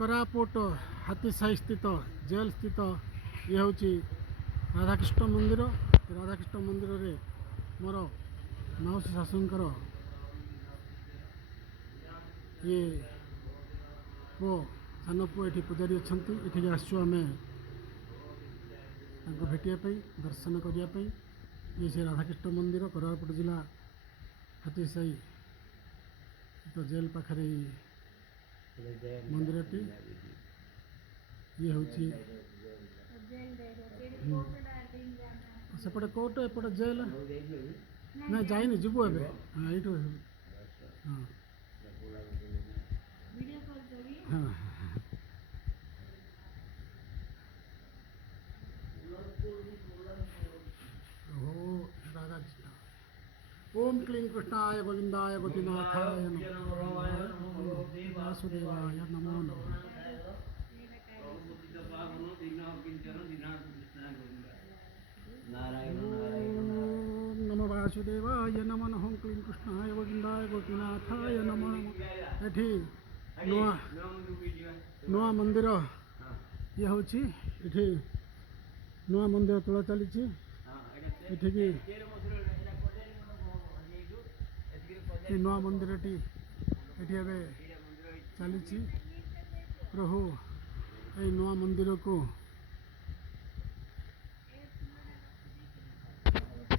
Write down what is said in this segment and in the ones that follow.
कोरापुट हाथीसाही स्थित जेल स्थित ये हूँ राधाकृष्ण मंदिर। राधाकृष्ण मंदिर रे मोर माउसी शाशुंकर ये पो सान पु ये पूजारी अच्छा ये आसु आम भेटापी दर्शन करने ये से राधाकृष्ण मंदिर कोरापुट जिला हाथीसाही तो जेल पाखे मंदिर टी ये हूँ सेपटे कोर्ट एपटे जेल ना जाइनि जीवु ए हाँ ये हाँ हाँ राधा कृष्ण ओम क्लीं कृष्णाय गोविंदाय गोपीनाथाय वासुदेवाय नमो नमः। नमो वासुदेवाय नमो नमः। ओम क्लीं कृष्णाय गोविंदाय गोपीनाथाय नमो नमः। एठी नुआ मंदिर ये हूँ ये नुआ मंदिर तोला चली नुआ मंदिर टी चली प्रभु ये नुआ मंदिर को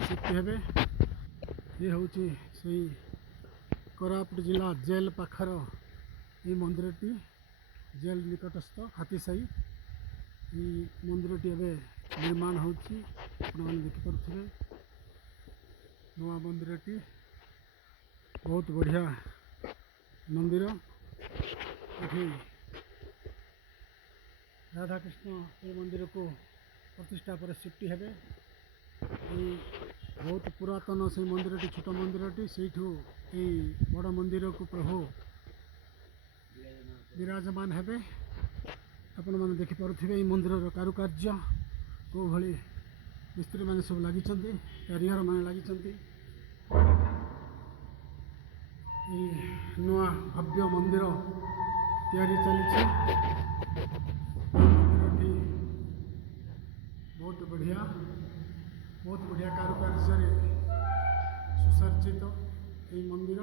शिफ्ट हे ये हूँ से कोरापुट जिला जेल पाखर ये मंदिर टी जेल निकटस्थ हाथीसाही ये मंदिर टी निर्माण होती देखिपे नुआ मंदिर टी बहुत बढ़िया मंदिर ये राधाकृष्ण ये मंदिर को प्रतिष्ठा पर शिफ्ट हे बहुत पुरातन से मंदिर टी छोट मंदिर टी से बड़ मंदिर को प्रभु विराजमान हेबे आपण मैंने देखिपे मंदिर कारुकार्य को भली मिस्त्री मैंने सब लगी कारीगर मैंने लगी नुआ भव्य मंदिर तैयारी चली मंदिर बहुत बढ़िया कारुकार्य सुसज्जित ये मंदिर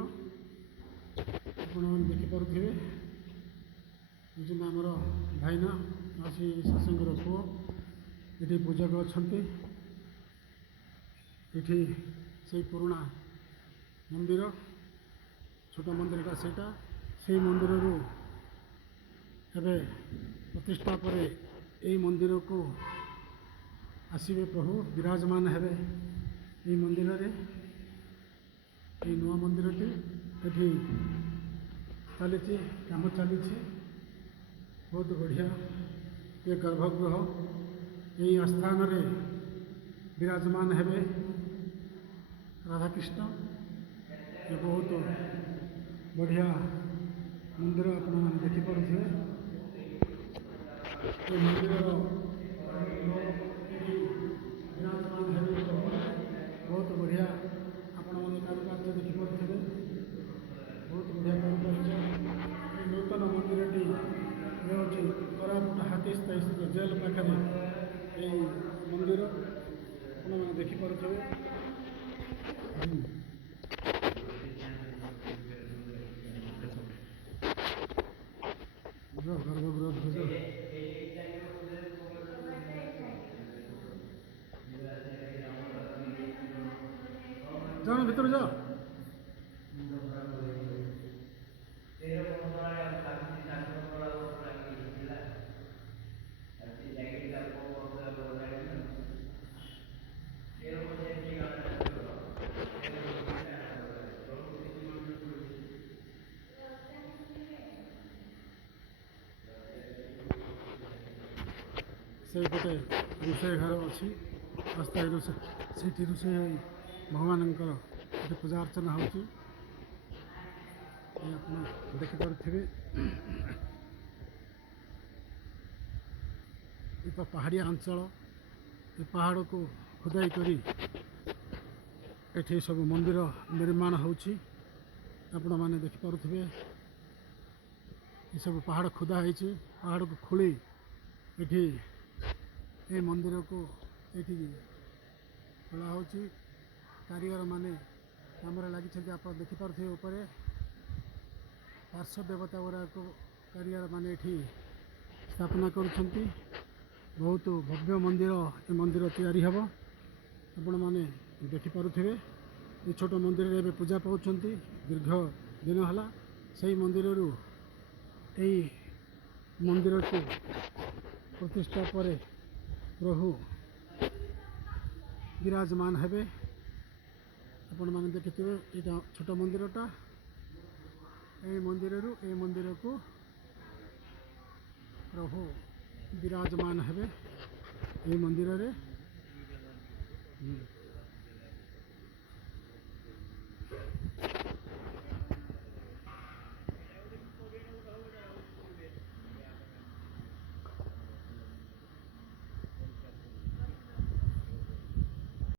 आपण देखिपे जो आमर भाईना आसी शाशुंकर पुओ ये पूजक अच्छा ये पुराणा मंदिर छोट मंदिर से मंदिर एवं प्रतिष्ठा पर यही मंदिर को आसवे प्रभु विराजमान हेबे ये मंदिर रे ये नुआ मंदिर टी चली काम चली बहुत बढ़िया ये गर्भगृह यही स्थान रे विराजमान हेबे राधाकृष्ण ये बहुत बढ़िया मंदिर आपण मैंने देखिपे ये मंदिर विराजमान हेबे बहुत बढ़िया आपण मैंने कारुकार्य देखिपे बहुत बढ़िया कारुकार्य नूतन मंदिर टी कोरापुट हाथीसाही स्थित जेल पाखे यही मंदिर आप देखिपे गर्भगृह ध्वज जाओ भीतर जाओ से पटे रोषे घर अच्छी अस्थायी रोषे से रोषे भगवान पूजा अर्चना हो देखिपे ये तो पहाड़िया अंचल ये पहाड़ को खुदाई करी एठी सब मंदिर निर्माण होची आपण माने देखिपे ଏସବୁ ପାହାଡ଼ ଖୋଦା ହେଇଛି। ପାହାଡ଼କୁ ଖୋଳି ଏଠି ଏ ମନ୍ଦିରକୁ ଏଠି ଖୋଳା ହେଉଛି। କାରିଗର ମାନେ କାମରେ ଲାଗିଛନ୍ତି। ଆପଣ ଦେଖିପାରୁଥିବେ ଉପରେ ପାର୍ଶ୍ୱ ଦେବତା ଗୁଡ଼ାକୁ କାରିଗର ମାନେ ଏଠି ସ୍ଥାପନା କରୁଛନ୍ତି। ବହୁତ ଭବ୍ୟ ମନ୍ଦିର ଏ ମନ୍ଦିର ତିଆରି ହେବ। ଆପଣମାନେ ଦେଖିପାରୁଥିବେ ଏ ଛୋଟ ମନ୍ଦିରରେ ଏବେ ପୂଜା ପାଉଛନ୍ତି। ଦୀର୍ଘ ଦିନ ହେଲା ସେହି ମନ୍ଦିରରୁ ଏହି ମନ୍ଦିରକୁ ପ୍ରତିଷ୍ଠା ପରେ ପ୍ରଭୁ ବିରାଜମାନ ହେବେ। ଆପଣମାନେ ଦେଖିଥିବେ ଏଇଟା ଛୋଟ ମନ୍ଦିରଟା। ଏହି ମନ୍ଦିରରୁ ଏହି ମନ୍ଦିରକୁ ପ୍ରଭୁ ବିରାଜମାନ ହେବେ। ଏହି ମନ୍ଦିରରେ